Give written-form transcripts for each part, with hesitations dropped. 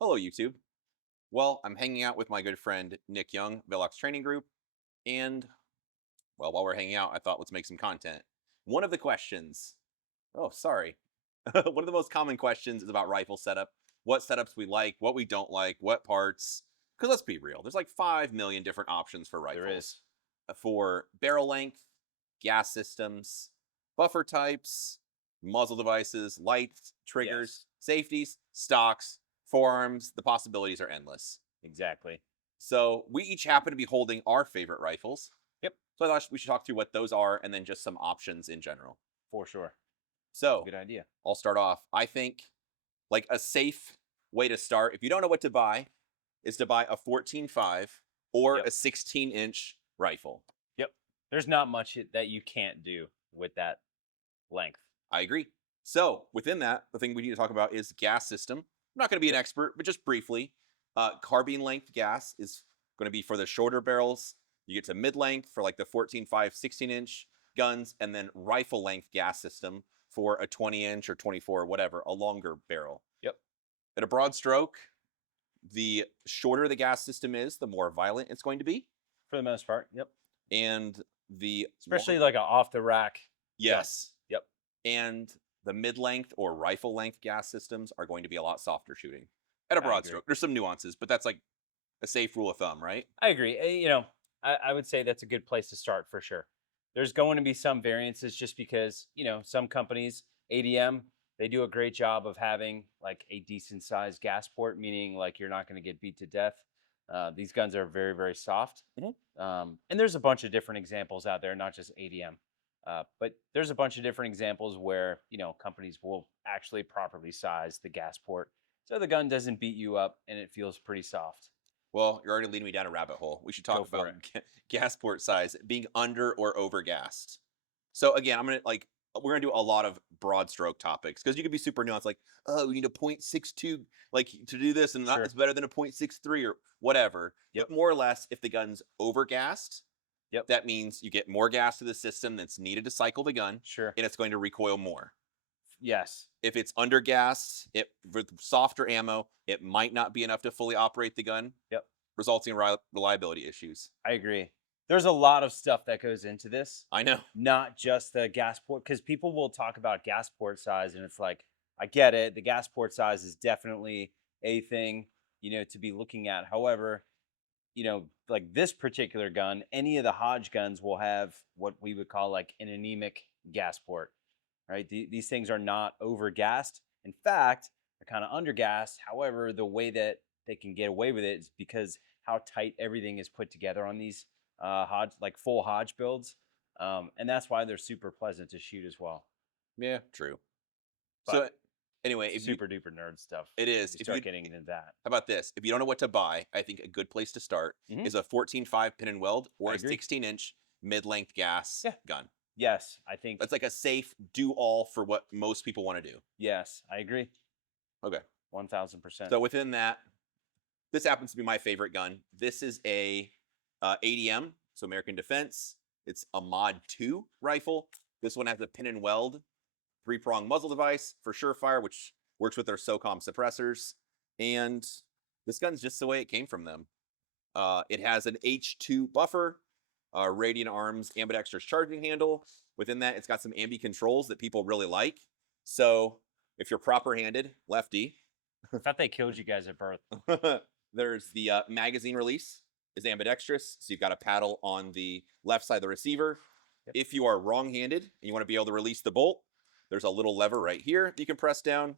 Hello, YouTube. Well, I'm hanging out with my good friend Nick Young, Velox Training Group, and well, while we're hanging out, I thought let's make some content. One of the questions, oh, sorry, one of the most common questions is about rifle setup. What setups we like, what we don't like, what parts. Because let's be real, there's like 5 million different options for There is. rifles. For barrel length, gas systems, buffer types, muzzle devices, lights, triggers, Yes, safeties, stocks, forearms. The possibilities are endless. exactly. So we each happen to be holding our favorite rifles. Yep, So I thought we should talk through what those are and then just some options in general. for sure. It's a So good idea. I'll start off. I think like a safe way to start, if you don't know what to buy, is to buy a 14.5 or Yep, a 16-inch rifle. yep. There's not much that you can't do with that length. I agree. So within that, the thing we need to talk about is gas system. I'm not going to be an Yep, expert, but just briefly, carbine length gas is going to be for the shorter barrels. You get to mid length for like the 14.5, 16-inch guns, and then rifle length gas system for a 20-inch or 24, whatever, a longer barrel. yep. At a broad stroke, the shorter the gas system is, the more violent it's going to be. For the most part. Yep. And the Especially like an off the rack gun. yes, Yep. and the mid-length or rifle length gas systems are going to be a lot softer shooting at a I broad agree. stroke. There's some nuances, but that's like a safe rule of thumb, right? I agree. I would say that's a good place to start for sure. There's going to be some variances just because, some companies, ADM, they do a great job of having like a decent sized gas port, meaning like you're not going to get beat to death. These guns are very, very soft. Mhm. And there's a bunch of different examples out there, not just ADM. But there's a bunch of different examples where, companies will actually properly size the gas port so the gun doesn't beat you up and it feels pretty soft. Well, you're already leading me down a rabbit hole. We should Go talk for about it. gas port size being under or over gassed. So again, we're gonna do a lot of broad stroke topics because you could be super nuanced, like, oh, we need a 0.62 like to do this, and not Sure. it's better than a 0.63 or whatever. Yep. But more or less, if the gun's over gassed, Yep. that means you get more gas to the system that's needed to cycle the gun, Sure. and it's going to recoil more. Yes. If it's under gas, it with softer ammo, it might not be enough to fully operate the gun, Yep. resulting in reliability issues. I agree. There's a lot of stuff that goes into this, I know. not just the gas port, because people will talk about gas port size, and it's like, I get it. The gas port size is definitely a thing, to be looking at. However, like this particular gun, any of the Hodge guns will have what we would call like an anemic gas port, right? These things are not over gassed. In fact, they're kind of under gassed. However, the way that they can get away with it is because how tight everything is put together on these Hodge, like full Hodge builds. And that's why they're super pleasant to shoot as well. Yeah, true. But So anyway, if you super duper nerd stuff. it is, You if you start getting into that. how about this? If you don't know what to buy, I think a good place to start Hmm. is a 14.5 pin and weld or I a agree. 16-inch mid-length gas Yeah. gun. Yes, I think. That's like a safe do all for what most people want to do. Yes, I agree. Okay. 1000%. So within that, this happens to be my favorite gun. This is a ADM, so American Defense. It's a Mod 2 rifle. This one has a pin and weld, 3-prong muzzle device for Surefire, which works with their SOCOM suppressors. And this gun's just the way it came from them. It has an H2 buffer, Radiant Arms ambidextrous charging handle. Within that, it's got some ambi controls that people really like. So if you're proper-handed, lefty, I thought they killed you guys at birth. there's the magazine release is ambidextrous, so you've got a paddle on the left side of the receiver. Yep. If you are wrong-handed and you want to be able to release the bolt, there's a little lever right here that you can press down,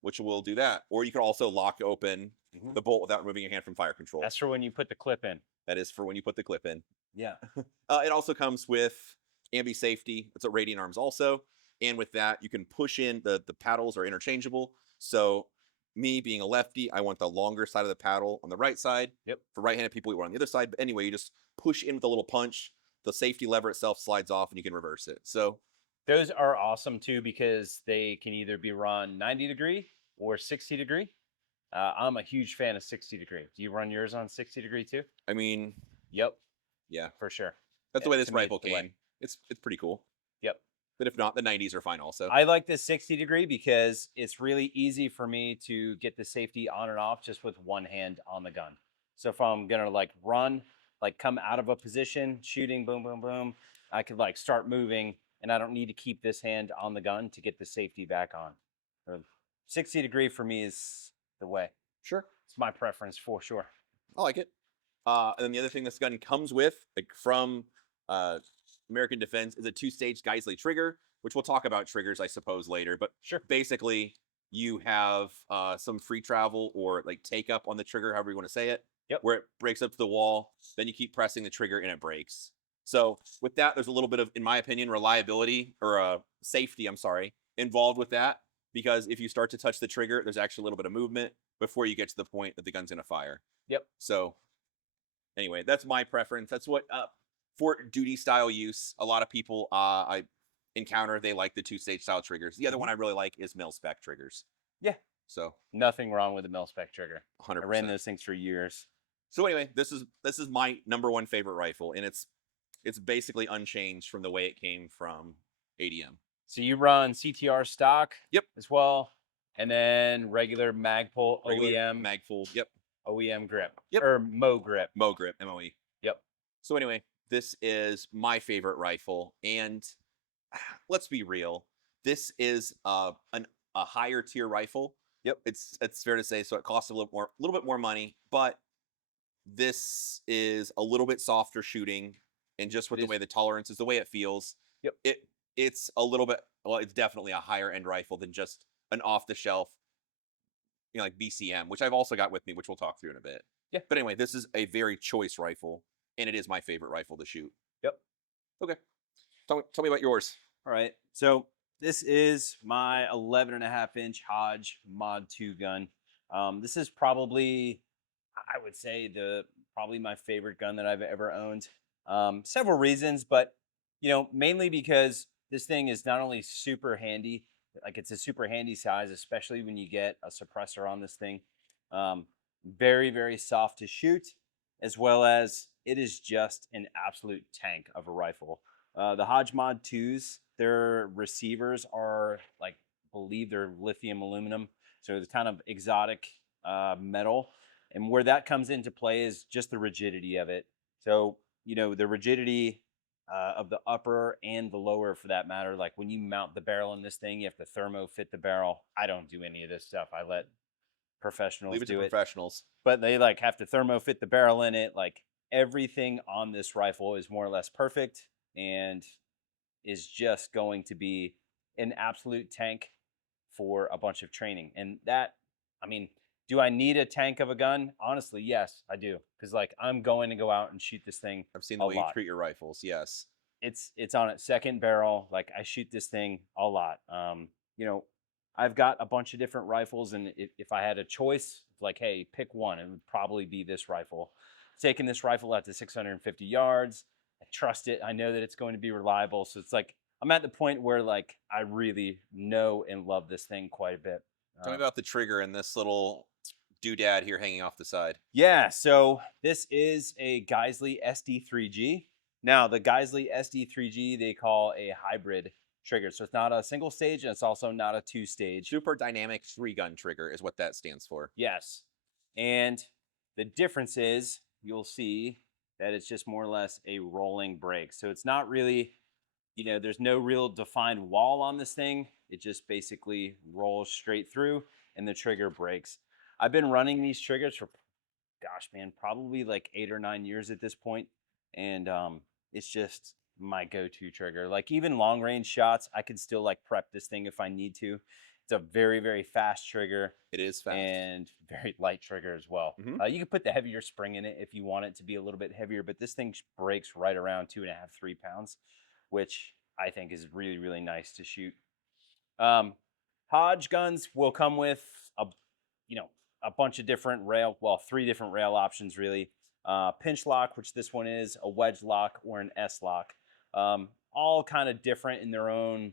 which will do that. Or you can also lock open the bolt without removing your hand from fire control. That's for when you put the clip in. That is for when you put the clip in. Yeah. It also comes with ambi safety. It's a Radiant Arms also. And with that, you can push in, the paddles are interchangeable. So me being a lefty, I want the longer side of the paddle on the right side. Yep. For right-handed people, you want on the other side. But anyway, you just push in with a little punch. The safety lever itself slides off and you can reverse it. So Those are awesome too because they can either be run 90 degree or 60 degree. I'm a huge fan of 60 degree. Do you run yours on 60 degree too? I mean, Yep, yeah, for sure. that's the way To this me, rifle it's the way. came. It's pretty cool. Yep. But if not, the 90s are fine also. I like the 60 degree because it's really easy for me to get the safety on and off just with one hand on the gun. So if I'm gonna like run, like come out of a position, shooting, boom, boom, boom, I could like start moving and I don't need to keep this hand on the gun to get the safety back on. So 60 degree for me is the way. Sure. It's my preference for sure. I like it. And then the other thing this gun comes with, like from uh, American Defense, is a 2-stage Geisley trigger, which we'll talk about triggers, I suppose, later. But Sure. basically, you have some free travel or like take up on the trigger, however you want to say it, Yep. where it breaks up to the wall. Then you keep pressing the trigger and it breaks. So with that, there's a little bit of, in my opinion, reliability or safety, I'm sorry, involved with that. Because if you start to touch the trigger, there's actually a little bit of movement before you get to the point that the gun's going to fire. Yep. So anyway, that's my preference. That's what for duty style use. A lot of people I encounter, they like the 2-stage style triggers. The other one I really like is mil spec triggers. Yeah. So Nothing wrong with a mil spec trigger. 100%. I ran those things for years. So anyway, this is my #1 favorite rifle, and it's basically unchanged from the way it came from ADM. So you run CTR stock, Yep, as well, and then regular Magpul regular OEM Magpul. Yep, OEM grip, Yep. or Mo grip. Mo grip, MOE. Yep. So anyway, this is my favorite rifle, and let's be real, this is a higher tier rifle. Yep. It's fair to say. So it costs a little bit more money, but this is a little bit softer shooting, and just with It the is. way the tolerance is, the way it feels. Yep. It's a little bit, well, it's definitely a higher end rifle than just an off the shelf, like BCM, which I've also got with me, which we'll talk through in a bit. Yeah. But anyway, this is a very choice rifle, and it is my favorite rifle to shoot. Yep. Okay. Tell me about yours. All right. So this is my 11.5-inch Hodge Mod 2 gun. This is probably, I would say, probably my favorite gun that I've ever owned. Several reasons, but mainly because this thing is not only super handy, like it's a super handy size, especially when you get a suppressor on this thing. Very, very soft to shoot, as well as it is just an absolute tank of a rifle. The Hodge Mod 2s, their receivers are like, I believe they're lithium aluminum, so it's kind of exotic metal. And where that comes into play is just the rigidity of it. So, the rigidity of the upper and the lower, for that matter. Like when you mount the barrel in this thing, you have to thermo fit the barrel. I don't do any of this stuff. I let professionals Leave it to do it. professionals. But they like have to thermo fit the barrel in it. Like everything on this rifle is more or less perfect and is just going to be an absolute tank for a bunch of training. And that, I mean, do I need a tank of a gun? Honestly, yes, I do. Because like I'm going to go out and shoot this thing. I've seen the a way you lot. treat your rifles. Yes. It's on its second barrel. Like I shoot this thing a lot. I've got a bunch of different rifles, and if I had a choice, like, hey, pick one, it would probably be this rifle. Taking this rifle out to 650 yards. I trust it. I know that it's going to be reliable. So it's like I'm at the point where like I really know and love this thing quite a bit. Tell me about the trigger and this little doodad here hanging off the side. Yeah, so this is a Geisley SD3G. Now, the Geisley SD3G they call a hybrid trigger. So it's not a single stage, and it's also not a 2-stage. Super dynamic 3-gun trigger is what that stands for. Yes. And the difference is you'll see that it's just more or less a rolling brake. So it's not really, there's no real defined wall on this thing. It just basically rolls straight through and the trigger breaks. I've been running these triggers for, gosh, man, probably like 8 or 9 years at this point. And it's just my go-to trigger. Like even long range shots, I could still like prep this thing if I need to. It's a very, very fast trigger. It is fast. And very light trigger as well. Mhm. You can put the heavier spring in it if you want it to be a little bit heavier, but this thing breaks right around 2.5, 3 pounds, which I think is really, really nice to shoot. Hodge guns will come with a bunch of different rail, well, 3 different rail options really. Pinch lock, which this one is, a wedge lock, or an S lock. All kind of different in their own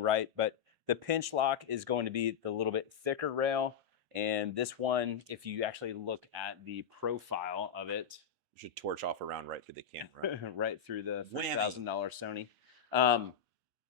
right, but the pinch lock is going to be the little bit thicker rail, and this one, if you actually look at the profile of it, You should torch off around right through the camera. right through the Whammy. $3,000 Sony.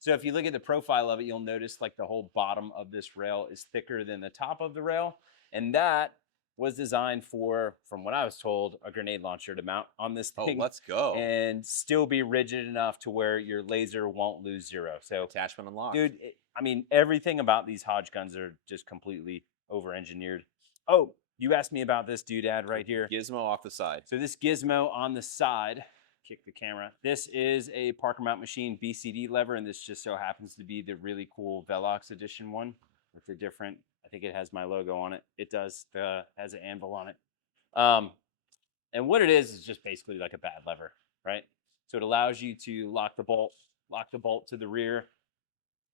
So if you look at the profile of it, you'll notice like the whole bottom of this rail is thicker than the top of the rail. And that was designed for, from what I was told, a grenade launcher to mount on this Oh, thing let's go. and still be rigid enough to where your laser won't lose zero. So, Attachment unlocked. dude, I mean, everything about these Hodge guns are just completely over-engineered. Oh, you asked me about this doodad right here. Gizmo off the side. So this gizmo on the side, kick the camera. This is a Parker Mount Machine BCD lever, and this just so happens to be the really cool Velox edition one with the different, I think it has my logo on it. It does, has an anvil on it. And what it is just basically like a bad lever, right? So it allows you to lock the bolt to the rear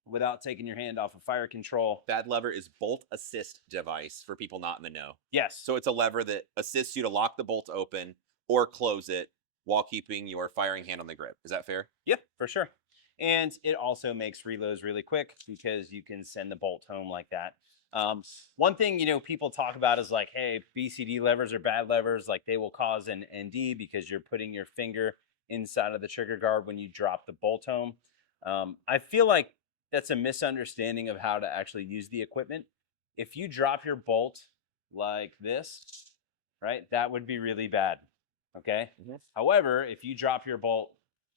without taking your hand off of fire control. Bad lever is bolt assist device for people not in the know. Yes. So it's a lever that assists you to lock the bolt open or close it while keeping your firing hand on the grip. Is that fair? Yep, for sure. And it also makes reloads really quick because you can send the bolt home like that. One thing, you know, people talk about is like, hey, BCD levers are bad levers. Like they will cause an ND because you're putting your finger inside of the trigger guard when you drop the bolt home. I feel like that's a misunderstanding of how to actually use the equipment. If you drop your bolt like this, right, that would be really bad. Okay. Mhm. However, if you drop your bolt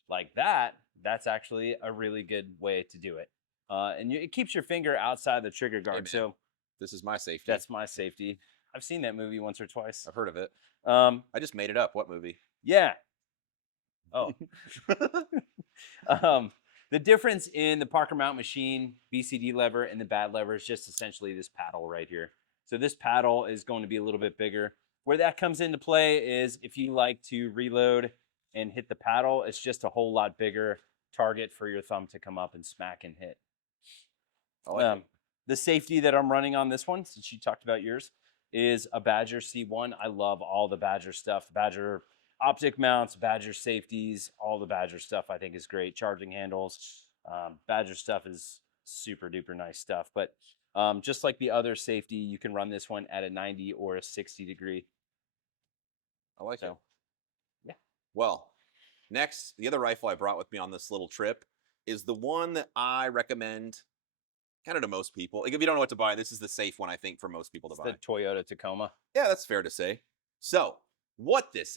like that, that's actually a really good way to do it. And it keeps your finger outside the trigger guard. man. So This is my safety. that's my safety. I've seen that movie once or twice. I've heard of it. Um, I just made it up. What movie? yeah. Oh. The difference in the Parker Mount Machine BCD lever and the bad lever is just essentially this paddle right here. So this paddle is going to be a little bit bigger. Where that comes into play is if you like to reload and hit the paddle, it's just a whole lot bigger target for your thumb to come up and smack and hit. I like it. The safety that I'm running on this one, since you talked about yours, is a Badger C1. I love all the Badger stuff. The Badger optic mounts, Badger safeties, all the Badger stuff I think is great. Charging handles, Badger stuff is super duper nice stuff. But just like the other safety, you can run this one at a 90 or a 60 degree. I like it. So, yeah. Well, next, the other rifle I brought with me on this little trip is the one that I recommend kind of to most people. Like if you don't know what to buy, this is the safe one I think for most people to It's buy. the Toyota Tacoma. Yeah, that's fair to say. So what this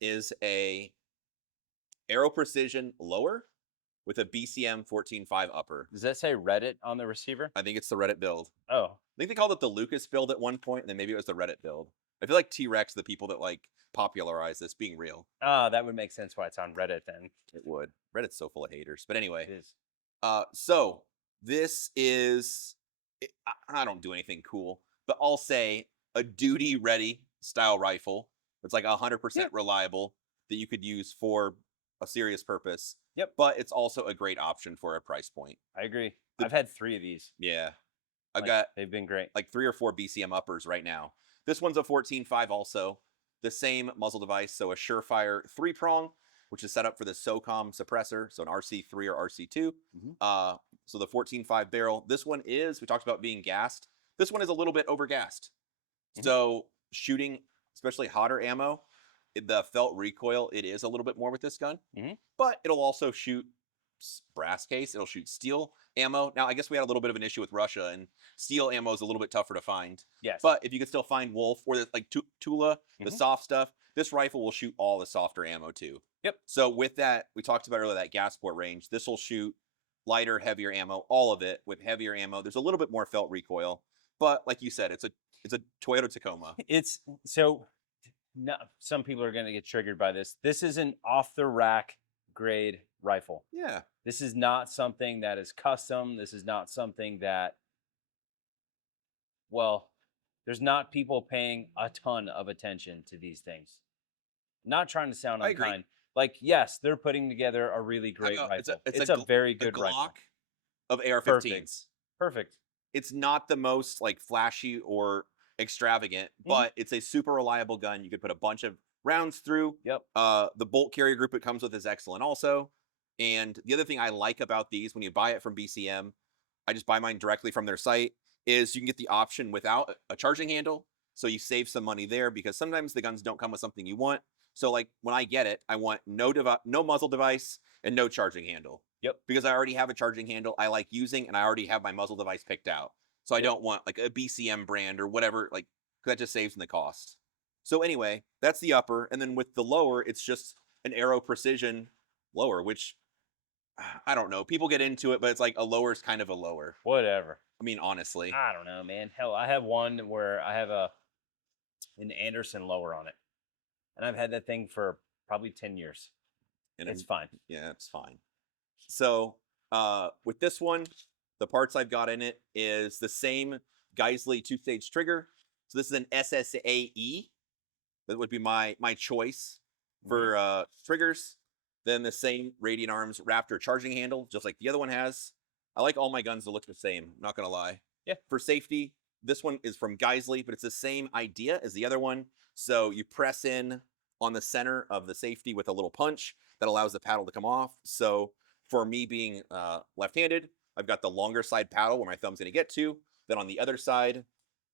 is a Aero Precision lower with a BCM 14.5 upper. Does that say Reddit on the receiver? I think it's the Reddit build. Oh, I think they called it the Lucas build at one point, and then maybe it was the Reddit build. I feel like T-Rex, the people that like popularized this being real. that would make sense why it's on Reddit then. It would. Reddit's so full of haters. But anyway, It is. so this is, I don't do anything cool, but I'll say a duty ready style rifle. It's like 100% reliable that you could use for a serious purpose. Yep. But it's also a great option for a price point. I agree. The- I've had 3 of these. Yeah. I've Like, got they've been great. like 3 or 4 BCM uppers right now. This one's a 14.5 also. The same muzzle device, so a Surefire 3-prong, which is set up for the SOCOM suppressor, so an RC3 or RC2. Mhm. So the 14.5 barrel. This one is, we talked about being gassed. This one is a little bit overgassed. Mhm. So shooting, especially hotter ammo, the felt recoil, it is a little bit more with this gun. Mhm. But it'll also shoot brass case. It'll shoot steel ammo. Now, I guess we had a little bit of an issue with Russia, and steel ammo is a little bit tougher to find. Yes. But if you could still find Wolf or like Tula, the Mhm. soft stuff, this rifle will shoot all the softer ammo too. Yep. So with that, we talked about earlier that gas port range. This will shoot lighter, heavier ammo, all of it with heavier ammo. There's a little bit more felt recoil, but like you said, it's a Toyota Tacoma. It's so no, some people are going to get triggered by this. This is an off the rack grade rifle. Yeah. This is not something that is custom. This is not something that, well, there's not people paying a ton of attention to these things. Not trying to sound I agree. unkind. Like, yes, they're putting together a really great know, rifle. it's It's a a very A good Glock rifle. of AR-15s. Perfect. It's not the most like flashy or extravagant, but it's a super reliable gun. You could put a bunch of rounds through. Yep. The bolt carrier group it comes with is excellent also. And the other thing I like about these, when you buy it from BCM, I just buy mine directly from their site, is you can get the option without a charging handle. So you save some money there because sometimes the guns don't come with something you want. So like when I get it, I want no muzzle device and no charging handle. Yep. because I already have a charging handle I like using, and I already have my muzzle device picked out. So I Yep. don't want like a BCM brand or whatever, like 'cause that just saves in the cost. So anyway, that's the upper, and then with the lower, it's just an Arrow Precision lower, which I don't know. People get into it, but it's like a lower is kind of a lower. Whatever. I mean, honestly, I don't know, man. Hell, I have one where I have an Anderson lower on it, and I've had that thing for probably 10 years. and It's fine. yeah, it's fine. So with this one, the parts I've got in it is the same Geisley two-stage trigger. So this is an SSAE. That would be my choice for triggers. Then the same Radiant Arms Raptor charging handle, just like the other one has. I like all my guns to look the same, not gonna lie. Yeah. For safety, this one is from Geisley, but it's the same idea as the other one. So you press in on the center of the safety with a little punch that allows the paddle to come off. So for me being left-handed, I've got the longer side paddle where my thumb's gonna get to. Then on the other side,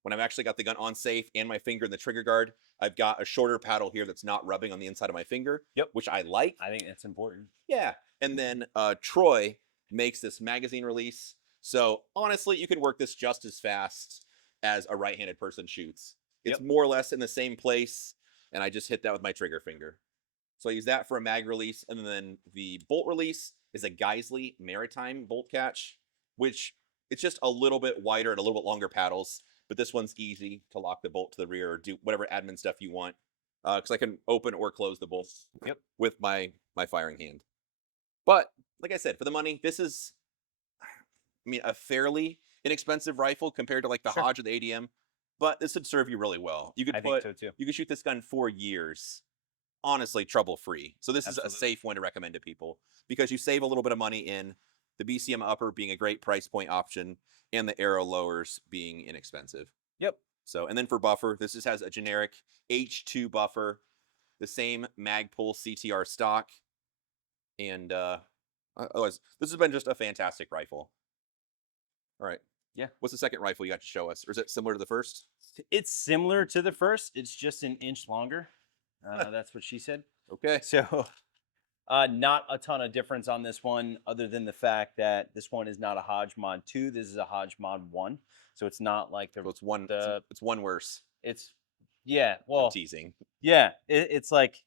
when I've actually got the gun on safe and my finger in the trigger guard, I've got a shorter paddle here that's not rubbing on the inside of my finger. Yep. Which I like. I think that's important. Yeah. And then Troy makes this magazine release. So honestly, you can work this just as fast as a right-handed person shoots. It's more or less in the same place, and I just hit that with my trigger finger. So I use that for a mag release, and then the bolt release is a Geisley Maritime bolt catch, which it's just a little bit wider and a little bit longer paddles, but this one's easy to lock the bolt to the rear or do whatever admin stuff you want, because I can open or close the bolt with my firing hand. But like I said, for the money, this is, I mean, a fairly inexpensive rifle compared to like the Hodge or the ADM, but this would serve you really well. You could I think so too. you could shoot this gun for years, honestly, trouble free. So this is a Absolutely. safe one to recommend to people because you save a little bit of money in the BCM upper being a great price point option and the Arrow lowers being inexpensive. Yep. So, and then for buffer, this just has a generic H2 buffer, the same Magpul CTR stock, and otherwise, this has been just a fantastic rifle. All right. Yeah. What's the second rifle you got to show us? Or is it similar to the first? It's similar to the first. It's just an inch longer. That's what she said. Okay. So, not a ton of difference on this one, other than the fact that this one is not a Hodge Mod 2. This is a Hodge Mod 1. So it's not like the. So it's one. The, it's one worse. It's, yeah. Well, I'm teasing. Yeah. It's like,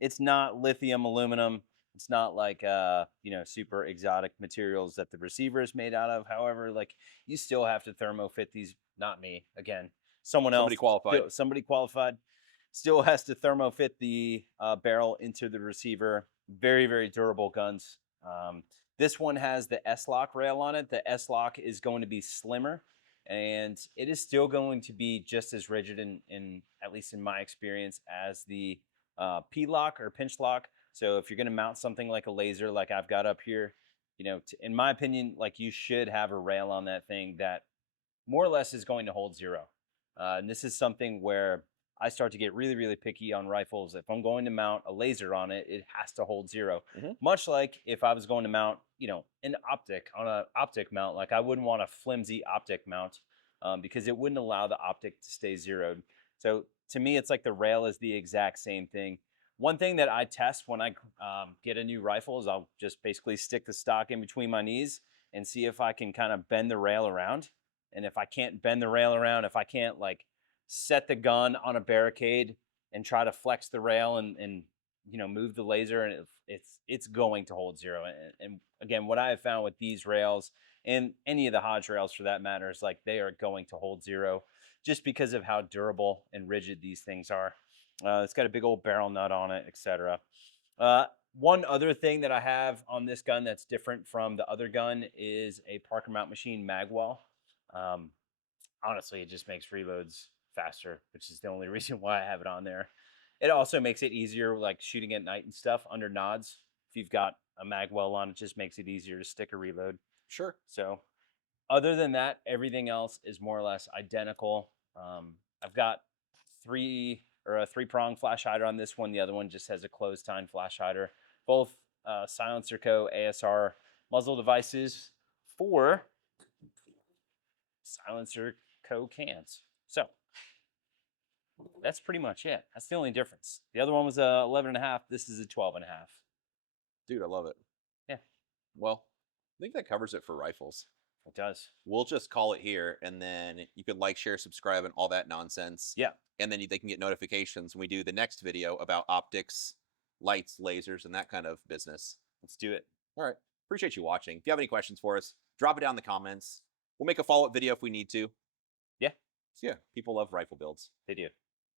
it's not lithium aluminum. It's not like super exotic materials that the receiver is made out of. However, like you still have to thermofit these. Not me, again. Somebody qualified. Somebody qualified still has to thermofit the barrel into the receiver. Very, very durable guns. This one has the S-Lock rail on it. The S-Lock is going to be slimmer, and it is still going to be just as rigid in at least in my experience as the P-Lock or pinch lock. So if you're going to mount something like a laser like I've got up here, in my opinion, like you should have a rail on that thing that more or less is going to hold zero. And this is something where I start to get really, really picky on rifles. If I'm going to mount a laser on it, it has to hold zero. Mm-hmm. Much like if I was going to mount, an optic on an optic mount, like I wouldn't want a flimsy optic mount because it wouldn't allow the optic to stay zeroed. So to me, it's like the rail is the exact same thing. One thing that I test when I get a new rifle is I'll just basically stick the stock in between my knees and see if I can kind of bend the rail around. And if I can't bend the rail around, if I can't like set the gun on a barricade and try to flex the rail and move the laser, and it's going to hold zero. And again, what I have found with these rails and any of the Hodge rails for that matter is like they are going to hold zero just because of how durable and rigid these things are. It's got a big old barrel nut on it, etc. One other thing that I have on this gun that's different from the other gun is a Parker Mount Machine magwell. Honestly, it just makes reloads faster, which is the only reason why I have it on there. It also makes it easier, like shooting at night and stuff under nods. If you've got a magwell on, it just makes it easier to stick a reload. Sure. So, other than that, everything else is more or less identical. I've got a three-prong flash hider on this one. The other one just has a closed-tine flash hider. Both Silencer Co. ASR muzzle devices for Silencer Co. cans. So that's pretty much it. That's the only difference. The other one was a 11.5. This is a 12.5. Dude, I love it. Yeah. Well, I think that covers it for rifles. It does. We'll just call it here, and then you could like, share, subscribe, and all that nonsense. Yeah. And then they can get notifications when we do the next video about optics, lights, lasers, and that kind of business. Let's do it. All right. Appreciate you watching. If you have any questions for us, drop it down in the comments. We'll make a follow-up video if we need to. Yeah. So yeah, people love rifle builds. They do.